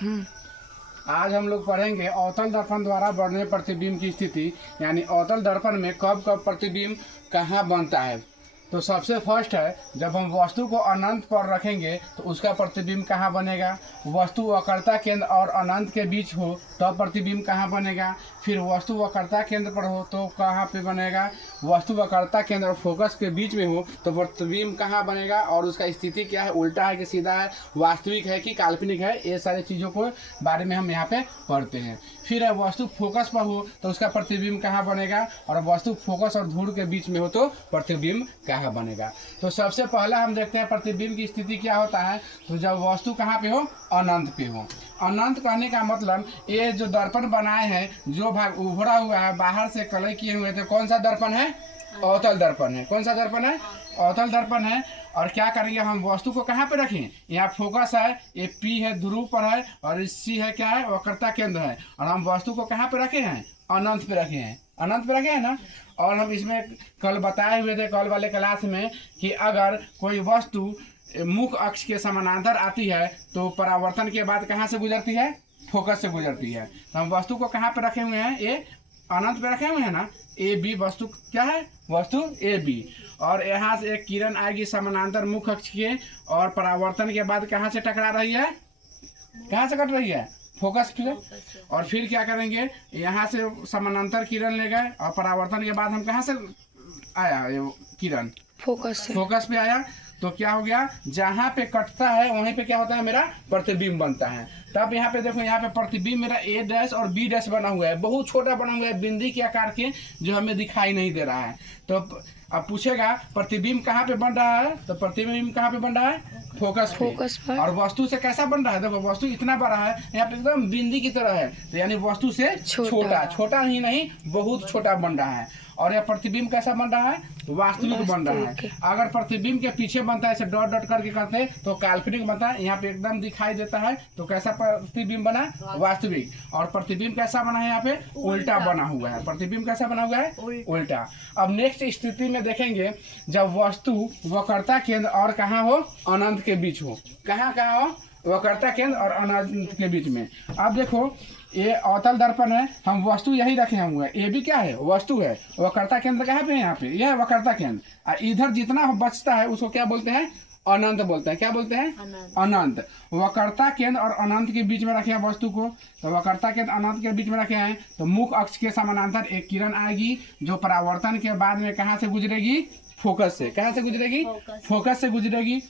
आज हम लोग पढ़ेंगे अवतल दर्पण द्वारा बढ़ने प्रतिबिंब की स्थिति, यानी अवतल दर्पण में कब कब प्रतिबिंब कहाँ बनता है। तो सबसे फर्स्ट है, जब हम वस्तु को अनंत पर रखेंगे तो उसका प्रतिबिंब कहाँ बनेगा। वस्तु वक्रता केंद्र और अनंत के बीच हो तब प्रतिबिंब कहाँ बनेगा। फिर वस्तु वक्रता केंद्र पर हो तो कहाँ पे बनेगा। वस्तु वक्रता केंद्र और फोकस के बीच में हो तो प्रतिबिंब कहाँ बनेगा और उसका स्थिति क्या है, उल्टा है कि सीधा है, वास्तविक है कि काल्पनिक है। ये सारी चीज़ों को बारे में हम यहाँ पे पढ़ते हैं। फिर वस्तु फोकस पर हो तो उसका प्रतिबिंब कहाँ बनेगा, और वस्तु फोकस और धूल के बीच में हो तो प्रतिबिंब कहाँ बनेगा। तो सबसे पहला हम देखते हैं प्रतिबिंब की स्थिति क्या होता है। तो जब वस्तु कहाँ पे हो, अनंत पे हो। अनंत कहने का मतलब ये जो दर्पण बनाए हैं, जो भाग उभरा हुआ है, बाहर से कलई किए हुए थे, कौन सा दर्पण है, अवतल दर्पण है। कौन सा दर्पण है, अवतल दर्पण है। और क्या करेंगे, हम वस्तु को कहाँ पे रखें, यहाँ फोकस है, ये पी है, ध्रुव पर है, और सी है क्या है, वक्रता केंद्र है। और हम वस्तु को कहाँ पे रखे हैं, अनंत पे रखे हैं, अनंत पे रखे हैं ना। और हम इसमें कल बताए हुए थे, कल वाले क्लास में, कि अगर कोई वस्तु मुख्य अक्ष के समानांतर आती है तो परावर्तन के बाद कहाँ से गुजरती है, फोकस से गुजरती है। तो हम वस्तु को कहाँ पे रखे हुए हैं, ये अनंत पे रखे हुए हैं ना। ए बी वस्तु क्या है, वस्तु ए बी। और यहाँ से एक किरण आएगी समानांतर मुख्य अक्ष के, और परावर्तन के बाद कहाँ से टकरा रही है, कहाँ से कट रही है, फोकस पे। और फिर क्या करेंगे, यहाँ से समानांतर किरण ले गए, और परावर्तन के बाद हम कहाँ से आया ये किरण, फोकस पे आया। तो क्या हो गया, जहाँ पे कटता है वहीं पे क्या होता है, मेरा प्रतिबिंब बनता है। तब यहाँ पे देखो, यहाँ पे प्रतिबिंब मेरा ए डैश और बी डैश बना हुआ है, बहुत छोटा बना हुआ है, बिंदी के आकार के, जो हमें दिखाई नहीं दे रहा है। तो अब पूछेगा प्रतिबिंब कहाँ पे बन रहा है, तो प्रतिबिंब कहाँ पे बन रहा है, फोकस पे। और वस्तु से कैसा बन रहा है, देखो वस्तु इतना बड़ा है, यहाँ पे एकदम बिंदी की तरह है, तो यानी वस्तु से छोटा ही नहीं, बहुत छोटा बन रहा है। और यह प्रतिबिंब कैसा बन रहा है, वास्तविक बन रहा है। अगर प्रतिबिंब के पीछे बनता है, ऐसे डॉट डॉट करके करते तो काल्पनिक बनता है। यहाँ पे एकदम दिखाई देता है, तो कैसा प्रतिबिंब बना, वास्तविक। और प्रतिबिंब कैसा बना है, यहाँ पे उल्टा बना हुआ है। प्रतिबिंब कैसा बना हुआ है, उल्टा। अब नेक्स्ट स्थिति में देखेंगे, जब वस्तु वक्रता केंद्र और कहाँ हो, अनंत के बीच हो। कहाँ कहाँ हो, वक्रता केंद्र और अनंत के बीच में। अब देखो, ये अवतल दर्पण है, हम वस्तु यही रखे हुए हैं। ये भी क्या है, वस्तु है। वक्रता केंद्र कहाँ पे है, यहाँ पे, यह है वक्रता केंद्र। और इधर जितना बचता है उसको क्या बोलते हैं, अनंत बोलते हैं। क्या बोलते हैं, अनंत। वक्रता केंद्र और अनंत के बीच में रखे हैं वस्तु को। तो वक्रता केंद्र अनंत के बीच में रखे हैं, तो मुख्य अक्ष के समानांतर एक किरण आएगी, जो परावर्तन के बाद में कहाँ से गुजरेगी, फोकस से। कहाँ से गुजरेगी, फोकस से गुजरेगी।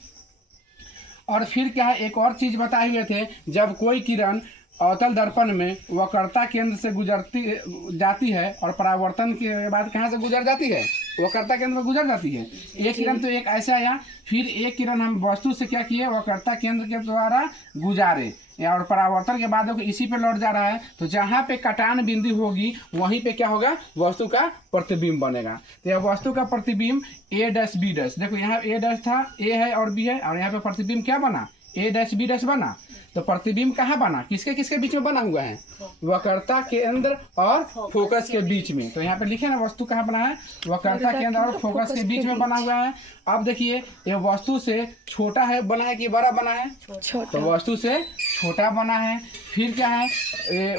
और फिर क्या है, एक और चीज बताए हुए थे, जब कोई किरण अवतल दर्पण में वक्रता केंद्र से जाती है और परावर्तन के बाद कहाँ से गुजर जाती है, वक्रता केंद्र में गुजर जाती है। एक किरण तो एक ऐसे आया, फिर एक किरण हम वस्तु से क्या किए, वक्रता केंद्र के द्वारा गुजारे, और परावर्तन के बाद इसी पे लौट जा रहा है। तो जहाँ पे कटान बिंदु होगी वहीं पे क्या होगा, वस्तु का प्रतिबिंब बनेगा। तो यह वस्तु का प्रतिबिंब ए डैश बी डैश, देखो यहाँ ए डैश था, ए है और बी है, और यहाँ पे प्रतिबिंब क्या बना, ए डैश बी डैश बना। तो प्रतिबिंब कहाँ बना, किसके किसके बीच में बना हुआ है, वक्रता केंद्र और फोकस के बीच में। तो यहाँ पे लिखे ना, वस्तु कहाँ बना है, वक्रता केंद्र और फोकस के बीच में बना हुआ है। अब देखिए, ये वस्तु से छोटा है बना है कि बड़ा बना है, तो वस्तु से छोटा बना है। फिर क्या है,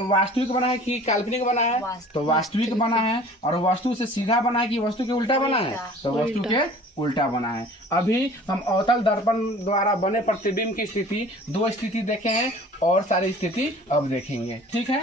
वास्तविक बना है कि काल्पनिक बना है, तो वास्तविक बना है। और वस्तु से सीधा बना है कि वस्तु के उल्टा बना है, तो वस्तु के उल्टा बना है। अभी हम अवतल दर्पण द्वारा बने प्रतिबिंब की स्थिति, दो स्थिति देखे हैं, और सारी स्थिति अब देखेंगे। ठीक है।